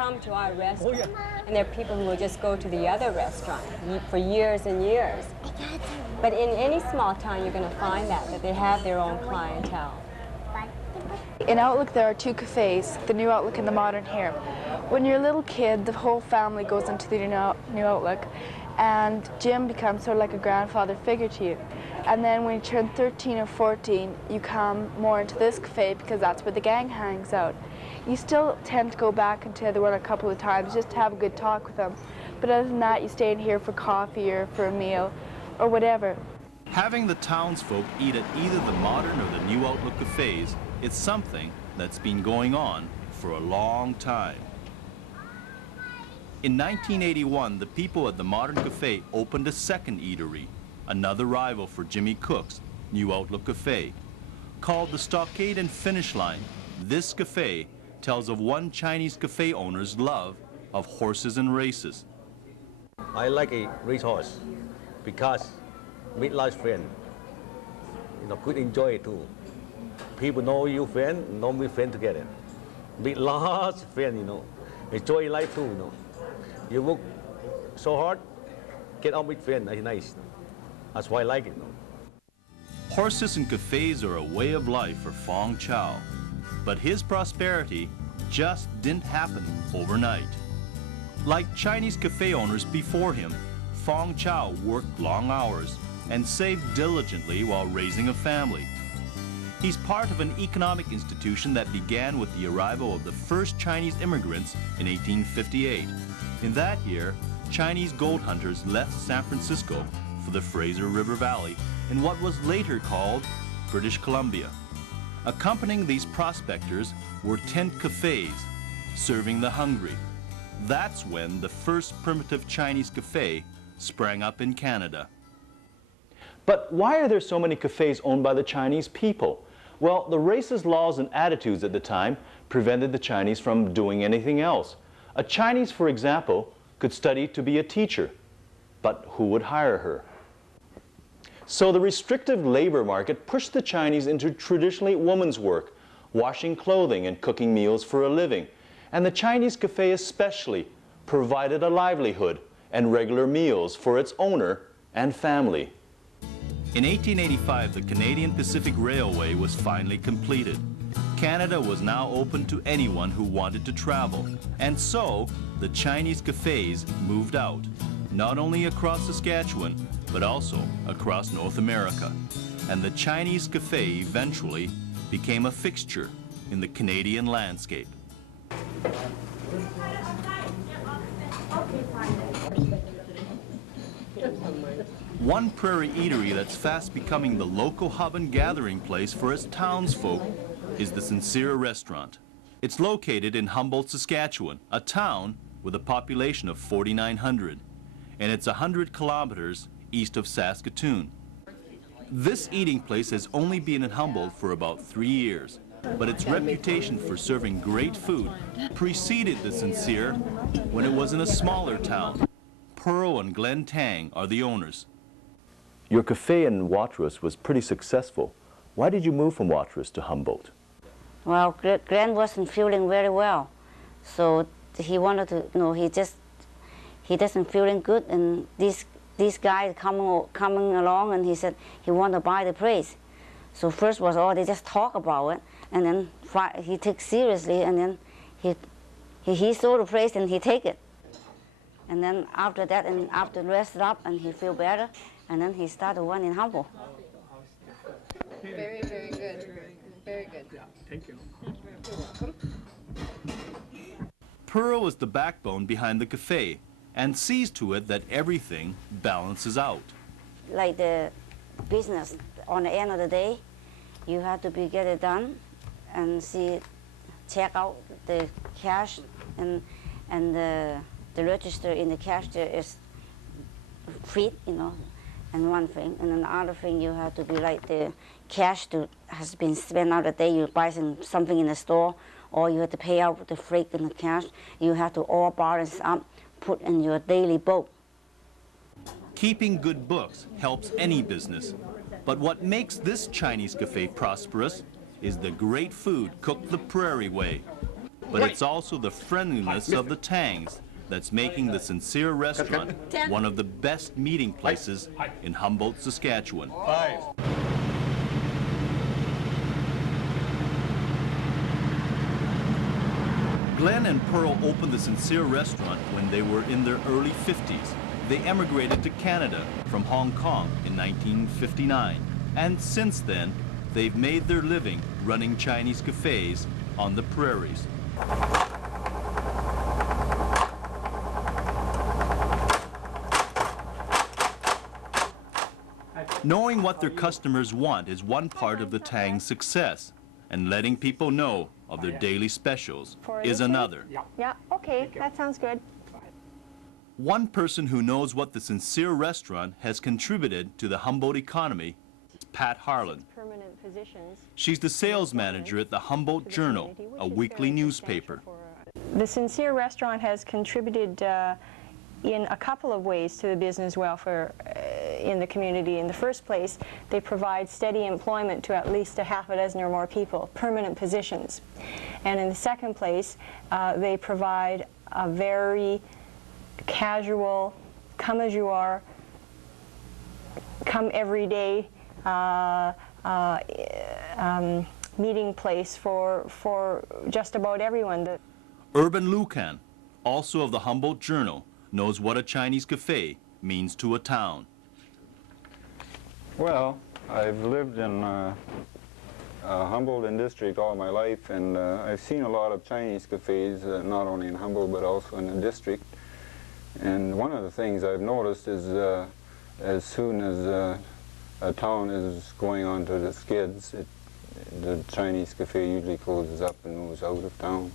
come to our restaurant, and there are people who will just go to the other restaurant for years and years. But in any small town, you're going to find that they have their own clientele. In Outlook, there are two cafes, the New Outlook and the Modern here. When you're a little kid, the whole family goes into the New Outlook, and Jim becomes sort of like a grandfather figure to you. And then when you turn 13 or 14, you come more into this cafe because that's where the gang hangs out. You still tend to go back into the other one a couple of times just to have a good talk with them. But other than that, you stay in here for coffee or for a meal or whatever. Having the townsfolk eat at either the Modern or the New Outlook cafes is something that's been going on for a long time. In 1981, the people at the Modern Cafe opened a second eatery, another rival for Jimmy Cook's New Outlook Cafe. Called the Stockade and Finish Line, this cafe tells of one Chinese cafe owner's love of horses and races. I like a racehorse because meet large friend, could enjoy it too. People know you friend, know me friend together. Meet large friend, enjoy life too, You work so hard, get on with friends, that's nice. That's why I like it. Horses and cafes are a way of life for Fong Chow, but his prosperity just didn't happen overnight. Like Chinese cafe owners before him, Fong Chow worked long hours and saved diligently while raising a family. He's part of an economic institution that began with the arrival of the first Chinese immigrants in 1858. In that year, Chinese gold hunters left San Francisco for the Fraser River Valley in what was later called British Columbia. Accompanying these prospectors were tent cafes, serving the hungry. That's when the first primitive Chinese cafe sprang up in Canada. But why are there so many cafes owned by the Chinese people? Well, the racist laws and attitudes at the time prevented the Chinese from doing anything else. A Chinese, for example, could study to be a teacher, but who would hire her? So the restrictive labor market pushed the Chinese into traditionally women's work, washing clothing and cooking meals for a living. And the Chinese cafe especially provided a livelihood and regular meals for its owner and family. In 1885, the Canadian Pacific Railway was finally completed. Canada was now open to anyone who wanted to travel, and so the Chinese cafes moved out, not only across Saskatchewan, but also across North America. And the Chinese cafe eventually became a fixture in the Canadian landscape. One prairie eatery that's fast becoming the local hub and gathering place for its townsfolk is the Sincere Restaurant. It's located in Humboldt, Saskatchewan, a town with a population of 4,900, and it's 100 kilometers east of Saskatoon. This eating place has only been in Humboldt for about 3 years, but its reputation for serving great food preceded the Sincere when it was in a smaller town. Pearl and Glenn Tang are the owners. Your cafe in Watrous was pretty successful. Why did you move from Watrous to Humboldt? Well, Glenn wasn't feeling very well, so he wanted to, he doesn't feeling good, and this guy coming along, and he said he wanted to buy the place. So first was they just talk about it, and then he takes seriously, and then he saw the place and he take it. And then after that, and after rested up, and he feel better, and then he started one in Humboldt. Very, very good. Very good. Yeah, thank you. You're welcome. Pearl is the backbone behind the cafe and sees to it that everything balances out. Like the business, on the end of the day, you have to get it done and check out the cash, and the register in the cash there is feet, and one thing. And then the other thing, you have to be like the cash has been spent out the day. You buy something in the store, or you have to pay out the freight and the cash. You have to all balance up, put in your daily book. Keeping good books helps any business, but what makes this Chinese cafe prosperous is the great food cooked the prairie way. but it's also the friendliness of the Tangs that's making the Sincere restaurant one of the best meeting places in Humboldt, Saskatchewan. Glenn and Pearl opened the Sincere restaurant when they were in their early 50s. They emigrated to Canada from Hong Kong in 1959. And since then, they've made their living running Chinese cafes on the prairies. Knowing what their customers want is one part of the Tang's success, and letting people know of their daily specials is another. Yeah, okay, that sounds good. One person who knows what the Sincere restaurant has contributed to the Humboldt economy is Pat Harlan. Permanent positions. She's the sales manager at the Humboldt Journal, a weekly newspaper. The Sincere restaurant has contributed in a couple of ways to the business welfare in the community. In the first place, they provide steady employment to at least a half a dozen or more people, permanent positions. And in the second place, they provide a very casual, come as you are, come every day meeting place for just about everyone. Urban Lucan, also of the Humboldt Journal, knows what a Chinese cafe means to a town. Well, I've lived in Humboldt and district all my life, and I've seen a lot of Chinese cafes, not only in Humboldt but also in the district. And one of the things I've noticed is as soon as a town is going onto the skids, the Chinese cafe usually closes up and moves out of town.